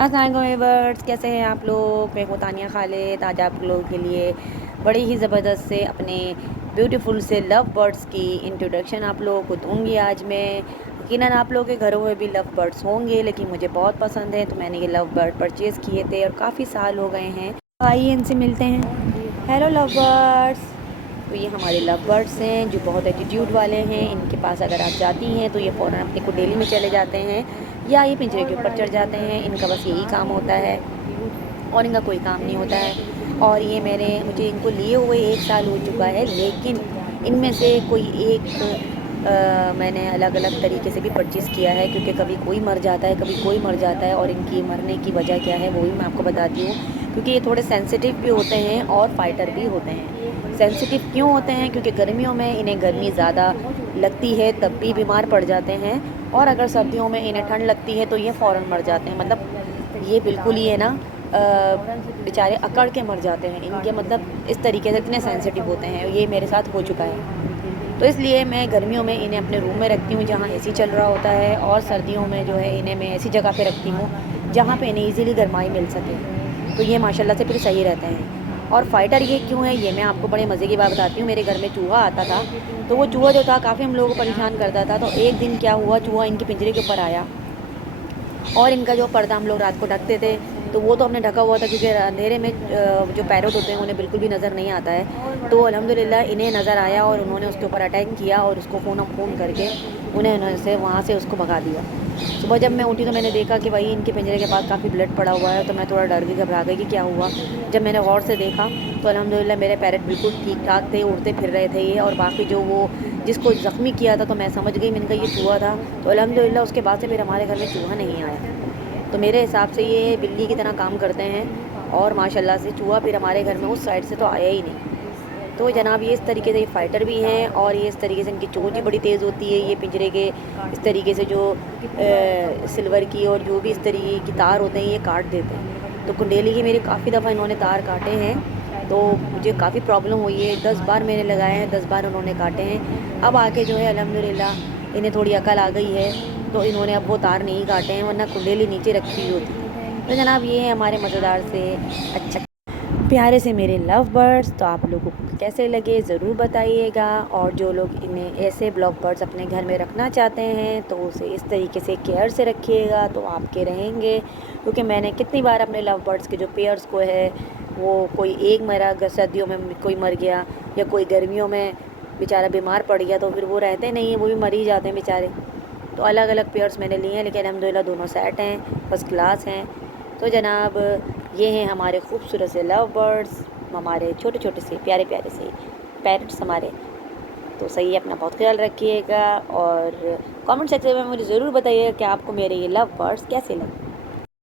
अस्सलाम वालेकुम व्यूअर्स, कैसे हैं आप लोग। मैं हूं तानिया खालिद। आज आप लोगों के लिए बड़ी ही ज़बरदस्त से अपने ब्यूटीफुल से लव बर्ड्स की इंट्रोडक्शन आप लोगों को दूंगी। आज मैं यकीनन आप लोगों के घरों में भी लव बर्ड्स होंगे, लेकिन मुझे बहुत पसंद है तो मैंने ये लव बर्ड परचेज़ किए थे और काफ़ी साल हो गए हैं। आइए इनसे मिलते हैं। Hello love birds. तो ये हमारे लव बर्ड्स हैं जो बहुत एटीट्यूड वाले हैं। इनके पास अगर आप जाती हैं तो ये फ़ौरन अपने कुंडेली में चले जाते हैं या ये पिंजरे के ऊपर चढ़ जाते हैं। इनका बस यही काम होता है और इनका कोई काम नहीं होता है। और ये मुझे इनको लिए हुए 1 साल हो चुका है, लेकिन इनमें से कोई एक मैंने अलग अलग तरीके से भी परचेज़ किया है, क्योंकि कभी कोई मर जाता है, कभी कोई मर जाता है। और इनकी मरने की वजह क्या है वो भी मैं आपको बताती हूँ, क्योंकि ये थोड़े सेंसिटिव भी होते हैं और फाइटर भी होते हैं। सेंसिटिव क्यों होते हैं? क्योंकि गर्मियों में इन्हें गर्मी ज़्यादा लगती है तब भी बीमार पड़ जाते हैं, और अगर सर्दियों में इन्हें ठंड लगती है तो ये फ़ौरन मर जाते हैं। मतलब ये बिल्कुल ही है ना, बेचारे अकड़ के मर जाते हैं। इनके मतलब इस तरीके से इतने सेंसिटिव होते हैं। ये मेरे साथ हो चुका है, तो इसलिए मैं गर्मियों में इन्हें अपने रूम में रखती हूँ जहाँ एसी चल रहा होता है, और सर्दियों में जो है इन्हें मैं ऐसी जगह पे रखती हूँ जहाँ पे इन्हें इजीली गर्माई मिल सके। तो ये माशाल्लाह से फिर सही रहते हैं। और फाइटर ये क्यों है ये मैं आपको बड़े मज़े की बात बताती हूँ। मेरे घर में चूहा आता था, तो वो चूहा जो था काफ़ी हम लोगों को परेशान करता था। तो एक दिन क्या हुआ, चूहा इनके पिंजरे के ऊपर आया और इनका जो पर्दा हम लोग रात को ढकते थे तो वो तो हमने ढका हुआ था, क्योंकि अंधेरे में जो पैरोट होते हैं उन्हें बिल्कुल भी नज़र नहीं आता है। तो अल्हम्दुलिल्लाह इन्हें नज़र आया और उन्होंने उसके ऊपर अटैक किया और उसको फ़ोन करके उन्हें वहाँ से उसको भगा दिया। सुबह जब मैं उठी तो मैंने देखा कि भाई इनके पिंजरे के पास काफ़ी ब्लड पड़ा हुआ है। तो मैं थोड़ा डर गई, घबरा गई कि क्या हुआ। जब मैंने गौर से देखा तो अल्हम्दुलिल्लाह मेरे पैरेट बिल्कुल ठीक ठाक थे, उड़ते फिर रहे थे ये। और बाकी जो वो जिसको ज़ख्मी किया था तो मैं समझ गई, मैंने कहा ये चूहा था। तो अल्हम्दुलिल्लाह उसके बाद से फिर हमारे घर में चूहा नहीं आया। तो मेरे हिसाब से ये बिल्ली की तरह काम करते हैं, और माशाल्लाह से चूहा फिर हमारे घर में उस साइड से तो आया ही नहीं। तो जनाब ये इस तरीके से ये फ़ाइटर भी हैं, और ये इस तरीके से इनकी चोंच भी बड़ी तेज़ होती है। ये पिंजरे के इस तरीके से जो सिल्वर की और जो भी इस तरीके की तार होते हैं ये काट देते हैं। तो कुंडेली की मेरे काफ़ी दफ़ा इन्होंने तार काटे हैं, तो मुझे काफ़ी प्रॉब्लम हुई है। 10 बार मैंने लगाए हैं, 10 बार उन्होंने काटे हैं। अब आके जो है अल्हम्दुलिल्लाह इन्हें थोड़ी अकल आ गई है, तो इन्होंने अब वो तार नहीं काटे हैं, वरना कुंडेली नीचे रखी हुई होती। तो जनाब ये है हमारे मज़ेदार से अच्छा प्यारे से मेरे लव बर्ड्स। तो आप लोगों को कैसे लगे ज़रूर बताइएगा। और जो लोग इन्हें ऐसे ब्लॉक बर्ड्स अपने घर में रखना चाहते हैं तो उसे इस तरीके से केयर से रखिएगा तो आपके रहेंगे। क्योंकि मैंने कितनी बार अपने लव बर्ड्स के जो पेयर्स को है वो कोई एक मरा, सर्दियों में कोई मर गया या कोई गर्मियों में बेचारा बीमार पड़ गया, तो फिर वो रहते नहीं हैं, वो भी मर ही जाते हैं बेचारे। तो अलग अलग पेयर्स मैंने लिए हैं, लेकिन अल्हम्दुलिल्लाह दोनों सेट हैं, फर्स्ट क्लास हैं। तो जनाब ये हैं हमारे खूबसूरत से लव बर्ड्स, हमारे छोटे छोटे से प्यारे प्यारे से पैरट्स हमारे। तो सही है, अपना बहुत ख्याल रखिएगा और कमेंट सेक्शन में मुझे ज़रूर बताइएगा कि आपको मेरे ये लव बर्ड्स कैसे लगे।